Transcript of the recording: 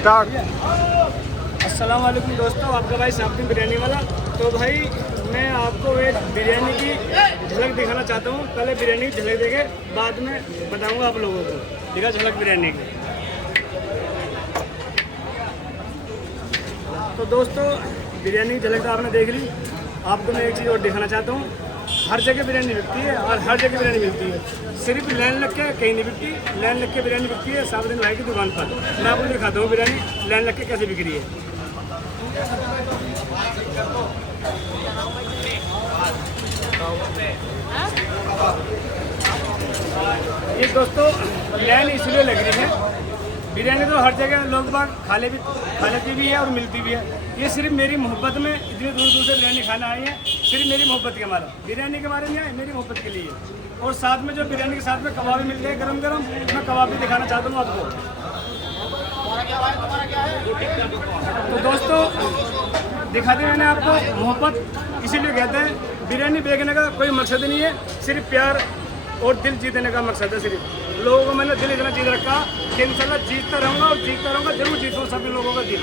Start. अस्सलाम वालेकुम दोस्तों, आपका भाई साहब बिरयानी वाला। तो भाई मैं आपको एक बिरयानी की झलक दिखाना चाहता हूँ। पहले बिरयानी की झलक देके बाद में बताऊँगा आप लोगों को। दिखा झलक बिरयानी की। तो दोस्तों बिरयानी की झलक तो आपने देख ली। आपको मैं एक चीज़ और दिखाना चाहता हूँ। हर जगह बिरयानी बिकती है और हर जगह बिरयानी मिलती है। सिर्फ लाइन लग के कहीं नहीं बिकती। लाइन लग के बिरयानी बिकती है साबुद्दीन भाई की दुकान पर। मैं आपको दिखाता हूँ बिरयानी लाइन लग के कैसे बिक रही है। ये दोस्तों लाइन इसलिए लग रही है, बिरयानी तो हर जगह लोग बाग खा लेती भी है और मिलती भी है। ये सिर्फ मेरी मोहब्बत में इतनी दूर दूर से बिरयानी खाना आई है। सिर्फ मेरी मोहब्बत के मारे बिरयानी के बारे में आए, मेरी मोहब्बत के लिए। और साथ में जो बिरयानी के साथ में कबाब भी मिल गए गरम गरम। मैं कबाब भी दिखाना चाहता हूँ आपको। तो दोस्तों दिखाते मैंने आपको मोहब्बत इसीलिए कहते हैं। बिरयानी बेचने का कोई मकसद नहीं है, सिर्फ प्यार और दिल जीतने का मकसद है। सिर्फ लोगों को मैंने दिल इतना जीत रखा कि इंशाल्लाह जीतता रहूँगा और जीतता रहूँगा। जरूर जीतूँ सभी लोगों का दिल।